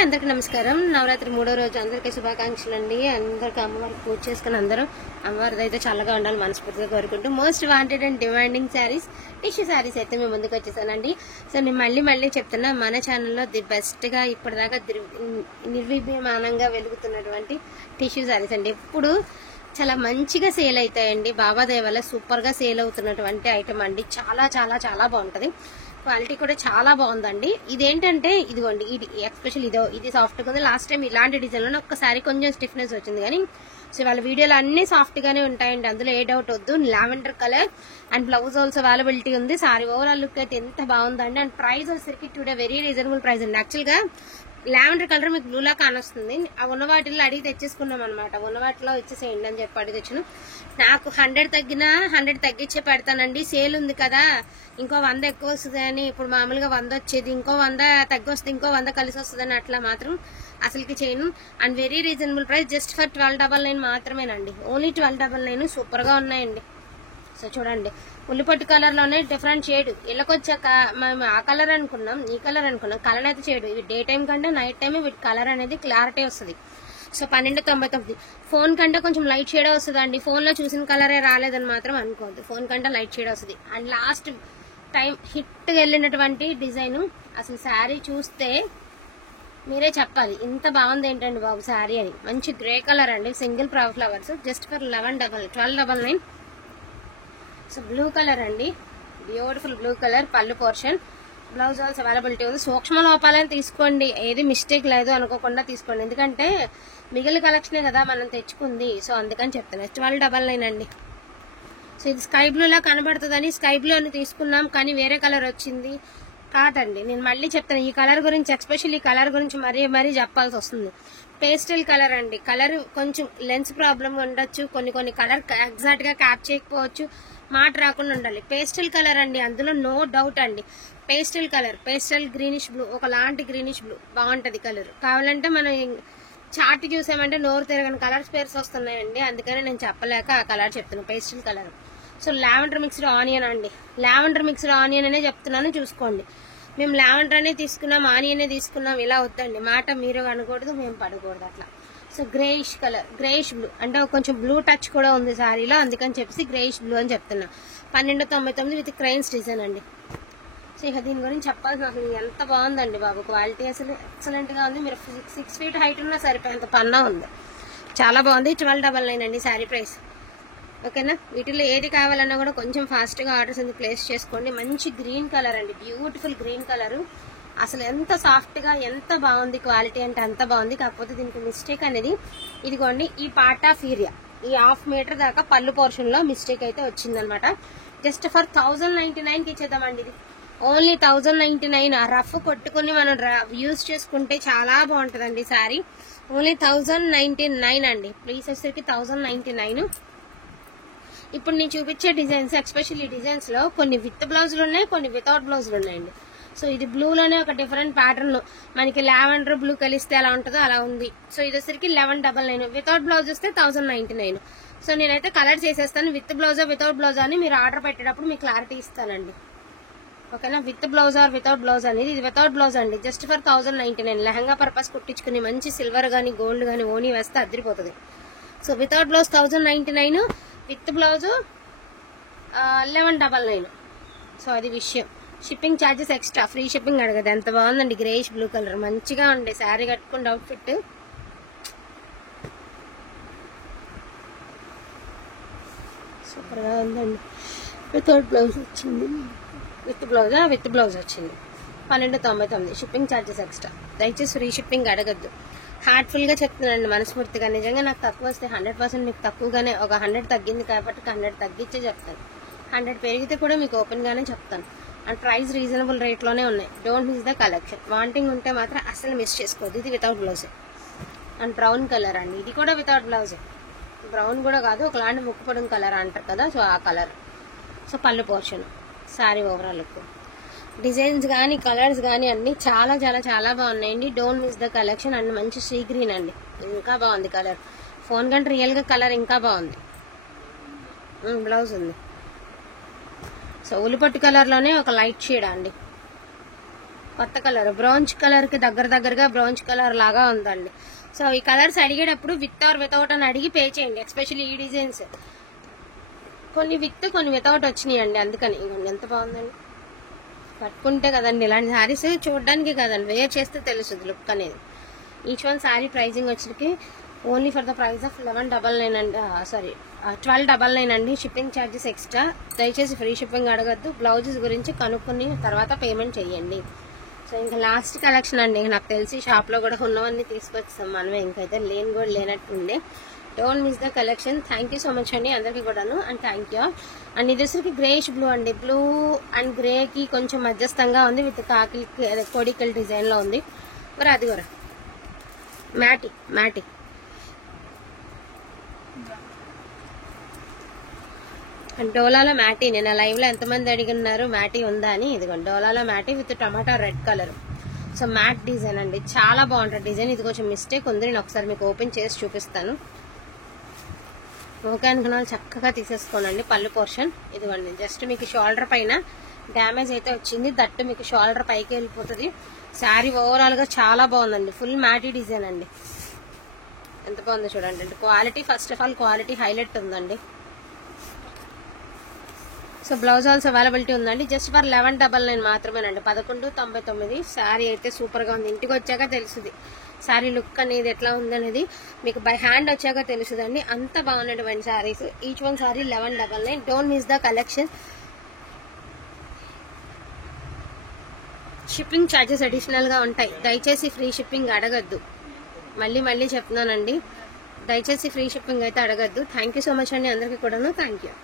అందరికి నమస్కారం. నవరాత్రి 3వ రోజు అందరికీ శుభాకాంక్షలు అండి. అందరికి అమ్మవారికి పూజ చేసుకుని అందరూ అమ్మవారిది అయితే చల్లగా ఉండాలి మనస్ఫూర్తిగా కోరుకుంటూ most wanted and demanding saris tissue saris అయితే మేము ముందుకు వచ్చేసానండి. సో నేను మళ్ళీ చెప్తున్నా, మన ఛానల్లో ది బెస్ట్ గా ఇప్పటిదాకా నిర్విభ్యమానంగా వెలుగుతున్నటువంటి టిష్యూ శారీస్ అండి. ఎప్పుడు చాలా మంచిగా సేల్ అవుతాయండి. బాబా దయ వల్ల సూపర్ గా సేల్ అవుతున్నటువంటి ఐటమ్ అండి. చాలా చాలా చాలా బాగుంటది. క్వాలిటీ కూడా చాలా బాగుందండి. ఇదేంటంటే ఇదిగోండి, ఇది ఎస్పెషల్ ఇది సాఫ్ట్ గా ఉంది. లాస్ట్ టైం ఇలాంటి డిజైన్ లో ఒక్కసారి కొంచెం స్టిఫ్నెస్ వచ్చింది, కానీ సో వాళ్ళ వీడియోలో అన్ని సాఫ్ట్ గానే ఉంటాయండి. అందులో ఏ డౌట్ వద్దు. Lavender colour and blouse also availability ఉంది. సారీ ఓవరాల్ లుక్ అయితే ఎంత బాగుందండి. అండ్ ప్రైస్ వచ్చేసరికి టుడే వెరీ రీజనబుల్ ప్రైస్ అండి. యాక్చువల్ గా లావెండర్ కలర్ మీకు బ్లూలా కానొస్తుంది. ఆ ఉన్న వాటిల్లో అడిగి తెచ్చేసుకున్నాం అనమాట. ఉన్న వాటిలో ఇచ్చేసేయండి అని చెప్పి అడిగి తెచ్చాను. నాకు 100 తగ్గినా 100 తగ్గించే పెడతానండి. సేల్ ఉంది కదా, ఇంకో 100 ఎక్కువ వస్తుంది అని. ఇప్పుడు మామూలుగా 100 వచ్చేది, ఇంకో 100 తగ్గి వస్తుంది, ఇంకో 100 కలిసి వస్తుందని అట్లా మాత్రం అసలుకి చేయను. And very reasonable price, just for 1299 మాత్రమేనండి. ఓన్లీ 1299. సూపర్ గా ఉన్నాయండి. సో చూడండి, ఉల్లిపట్టు కలర్ లోనే డిఫరెంట్ షేడ్. ఇళ్ళకొచ్చాక మేము ఆ కలర్ అనుకున్నాం, ఈ కలర్ అనుకున్నాం. కలర్ అయితే షేడ్ ఇవి డే టైం కంటే నైట్ టైం వీటి కలర్ అనేది క్లారిటీ వస్తుంది. సో 1299. ఫోన్ కంటే కొంచెం లైట్ షేడ్ వస్తుంది అండి. ఫోన్ లో చూసిన కలరే రాలేదని మాత్రం అనుకోవద్దు. ఫోన్ కంటే లైట్ షేడ్ వస్తుంది. అండ్ లాస్ట్ టైం హిట్ వెళ్ళినటువంటి డిజైన్. అసలు శారీ చూస్తే మీరే చెప్పాలి, ఇంత బాగుంది ఏంటండి బాబు శారీ అని. మంచి గ్రే కలర్ అండి, single flowers, just for 1299. So blue colour అండి, బ్యూటిఫుల్ బ్లూ కలర్. పళ్ళు పోర్షన్, బ్లౌజ్ ఆల్స్ అవైలబిలిటీ ఉంది. సూక్ష్మ లోపాలని తీసుకోండి, ఏది మిస్టేక్ లేదు అనుకోకుండా తీసుకోండి. ఎందుకంటే మిగిలిన కలెక్షనే కదా మనం తెచ్చుకుంది. సో అందుకని చెప్తాను. 1299 అండి. సో ఇది స్కై బ్లూ లా కనబడుతుందని స్కై బ్లూ అని తీసుకున్నాం, కానీ వేరే కలర్ వచ్చింది కాదండి. నేను మళ్ళీ చెప్తాను, ఈ కలర్ గురించి, ఎస్పెషల్లీ ఈ కలర్ గురించి మరీ చెప్పాల్సి వస్తుంది. పేస్టల్ కలర్ అండి. కలర్ కొంచెం లెన్స్ ప్రాబ్లం ఉండొచ్చు, కొన్ని కలర్ ఎగ్జాక్ట్ గా క్యాప్ చేయకపోవచ్చు, మాట రాకుండా ఉండాలి. పేస్టల్ కలర్ అండి, అందులో నో డౌట్ అండి. Pastel colour, pastel greenish blue, ఒకలాంటి గ్రీనిష్ బ్లూ బాగుంటది కలర్. కావాలంటే మనం చార్ట్ చూసామంటే నోరు తిరగని కలర్స్ పేర్స్ వస్తున్నాయండి. అందుకని నేను చెప్పలేక ఆ కలర్ చెప్తున్నాను, pastel colour. So lavender mixed onion అండి. లావెండర్ మిక్స్డ్ ఆనియన్ అనే చెప్తున్నాను, చూసుకోండి. మేము లావెండర్ అనే తీసుకున్నాం, ఆనియన్ తీసుకున్నాం, ఇలా వద్దండి. మాట మీరు అనకూడదు, మేము పడకూడదు అట్లా. So greyish colour, greyish blue అంటే కొంచెం బ్లూ టచ్ కూడా ఉంది శారీలో, అందుకని చెప్పేసి గ్రేయిష్ బ్లూ అని చెప్తున్నా. 1299 విత్ క్రైన్స్ డిజైన్ అండి. సో ఇక దీని గురించి చెప్పాల్సిన అసలు ఎంత బాగుందండి బాబు. క్వాలిటీ అసలు ఎక్సలెంట్ గా ఉంది. మీరు 6 feet హైట్ ఉన్నా సరిపోయేంత పన్నా ఉంది. చాలా బాగుంది. 1299 అండి శారీ ప్రైస్. ఓకేనా, వీటిలో ఏది కావాలన్నా కూడా కొంచెం ఫాస్ట్ గా ఆర్డర్స్ ఎందుకు ప్లేస్ చేసుకోండి. మంచి గ్రీన్ కలర్ అండి, బ్యూటిఫుల్ గ్రీన్ కలర్. అసలు ఎంత సాఫ్ట్ గా ఎంత బాగుంది, క్వాలిటీ అంటే అంత బాగుంది. కాకపోతే దీనికి మిస్టేక్ అనేది ఇదిగోండి, ఈ పార్ట్ ఆఫ్ ఏరియా, ఈ 1/2 meter దాకా పళ్ళు పోర్షన్ లో మిస్టేక్ అయితే వచ్చిందనమాట. జస్ట్ ఫర్ 1099 కి ఇచ్చేద్దామండి. ఇది ఓన్లీ 1099. ఆ రఫ్ కొట్టుకుని మనం యూజ్ చేసుకుంటే చాలా బాగుంటదండి శారీ. ఓన్లీ 1099 అండి. ప్లీజ్ వచ్చేసరికి 1099. ఇప్పుడు నేను చూపించే డిజైన్స్, ఎస్పెషల్లీ డిజైన్స్ లో కొన్ని విత్ బ్లౌజులు ఉన్నాయి, కొన్ని వితౌట్ బ్లౌజులు ఉన్నాయండి. సో ఇది బ్లూలోనే ఒక డిఫరెంట్ ప్యాటర్న్, మనకి లావెండర్ బ్లూ కలిస్తే ఎలా ఉంటుందో అలా ఉంది. సో ఇది వచ్చరికి 1199. వితౌట్ బ్లౌజ్ వస్తే 1099. సో నేనైతే కలర్ చేసేస్తాను. విత్ బ్లౌజా వితౌట్ బ్లౌజా అని మీరు ఆర్డర్ పెట్టేటప్పుడు మీకు క్లారిటీ ఇస్తానండి. ఓకేనా, with blouse or without blouse అనేది. ఇది వితౌట్ బ్లౌజ్ అండి, జస్ట్ ఫర్ 1099. లెహంగా పర్పస్ కుట్టించుకుని మంచి సిల్వర్ గానీ గోల్డ్ గానీ ఓనీ వేస్తే అదిరిపోతుంది. So without blouse 1099, with blouse 1199. So అది విషయం. Shipping charges extra, free shipping అడగదు. ఎంత బాగుందండి, గ్రేయిష్ బ్లూ కలర్. మంచిగా ఉండే శారీ కట్టుకుని అవుట్ఫిట్ సూపర్ గా ఉందండి. వితౌట్ బ్లౌజ్ వచ్చింది, విత్ బ్లౌజ్ వచ్చింది. 1299. Shipping charges extra. దయచేసి ఫ్రీ షిప్పింగ్ అడగద్దు. హార్ట్ఫుల్ గా చెప్తున్నానండి, మనస్ఫూర్తిగా. నిజంగా నాకు తక్కువ వస్తే 100% మీకు తక్కువగానే, ఒక 100 తగ్గింది కాబట్టి 100 తగ్గించే చెప్తాను. 100 పెరిగితే కూడా మీకు ఓపెన్ గానే చెప్తాను. అండ్ ప్రైస్ రీజనబుల్ రేట్ లోనే ఉన్నాయి. Don't miss the collection. Wanting ఉంటే మాత్రం అసలు మిస్ చేసుకోవద్దు. ఇది వితౌట్ బ్లౌజే. అండ్ బ్రౌన్ కలర్ అండి, ఇది కూడా వితౌట్ బ్లౌజే. బ్రౌన్ కూడా కాదు, ఒకలాంటి ముక్కుపొడం కలర్ అంటారు కదా, సో ఆ కలర్. సో పళ్ళు portion, sari overall look, designs కానీ కలర్స్ కానీ అన్ని చాలా చాలా చాలా బాగున్నాయండి. Don't miss the collection. And మంచి సీ గ్రీన్ అండి, ఇంకా బాగుంది కలర్. ఫోన్ కంటే రియల్ గా కలర్ ఇంకా బాగుంది. బ్లౌజ్ ఉంది. సో ఉల్లిపట్టు కలర్ లోనే ఒక లైట్ షేడ్ అండి. కొత్త కలర్ బ్రౌన్స్ కలర్ కి దగ్గరగా బ్రౌన్స్ కలర్ లాగా ఉందండి. సో ఈ కలర్స్ అడిగేటప్పుడు విత్ ఆర్ వితౌట్ అని అడిగి పే చేయండి. ఎస్పెషల్లీ ఈ డిజైన్స్ కొన్ని విత్ కొన్ని వితౌట్ వచ్చినాయి అండి. అందుకని ఎంత బాగుందండి, కట్టుకుంటే కదండి ఇలాంటి శారీస్ చూడడానికి కదండి, వేర్ చేస్తే తెలుస్తుంది లుక్ అనేది. ఈచ్ వన్ శారీ ప్రైజింగ్ వచ్చరికి only for the price of 1199 అండి, సారీ 1299 అండి. Shipping charges extra. దయచేసి ఫ్రీ షిప్పింగ్ అడగద్దు. బ్లౌజెస్ గురించి కనుక్కుని తర్వాత పేమెంట్ చేయండి. సో ఇంకా లాస్ట్ కలెక్షన్ అండి, నాకు తెలిసి షాప్లో కూడా ఉన్నవన్నీ తీసుకొచ్చాం మనమే, ఇంకైతే లేని కూడా లేనట్టుండే. Don't miss the collection. Thank you so much అండి అందరికీ కూడాను, అండ్ థ్యాంక్ యూ. అండ్ ఇది వచ్చరికి గ్రేష్ బ్లూ అండి. బ్లూ అండ్ గ్రేకి కొంచెం మధ్యస్థంగా ఉంది, విత్ కాకిల్కి అదే కోడికల్ డిజైన్లో ఉంది. మరి అది కూడా మ్యాటి డోలాలో మ్యాటీ. నేను లైవ్ లో ఎంతమంది అడిగినారు మ్యాటీ ఉందా అని. ఇదిగోండి డోలాలో matty with tomato red colour. So matte design అండి, చాలా బాగుంటుంది డిజైన్. ఇది కొంచెం మిస్టేక్ ఉంది, నేను ఒకసారి మీకు ఓపెన్ చేసి చూపిస్తాను. ఓకే అనుకున్న వాళ్ళు చక్కగా తీసేసుకోనండి. పళ్ళు పోర్షన్ ఇదిగోండి, జస్ట్ మీకు షోల్డర్ పైన డ్యామేజ్ అయితే వచ్చింది, దట్టు మీకు షోల్డర్ పైకి వెళ్ళిపోతుంది. శారీ ఓవరాల్ గా చాలా బాగుందండి, ఫుల్ మ్యాటీ డిజైన్ అండి. ఎంత బాగుందో చూడండి. Quality first of all quality highlight ఉందండి. సో బ్లౌజ్ ఆల్సో అవైలబిలిటీ ఉందండి. జస్ట్ ఫర్ 1199 మాత్రమేనండి, 1199. శారీ అయితే సూపర్ గా ఉంది. ఇంటికి వచ్చాక తెలుస్తుంది శారీ లుక్ అనేది ఎట్లా ఉందనేది, మీకు బై హ్యాండ్ వచ్చాక తెలుస్తుందండి. అంత బాగున్నటువంటి saris. Each one sari 1199. Don't miss the collection. Shipping charges additional గా ఉంటాయి. దయచేసి ఫ్రీ షిప్పింగ్ అడగద్దు. మళ్ళీ చెప్తున్నానండి, దయచేసి ఫ్రీ షిప్పింగ్ అయితే అడగద్దు. థ్యాంక్ యూ సో మచ్ అండి అందరికీ కూడాను. Thank you.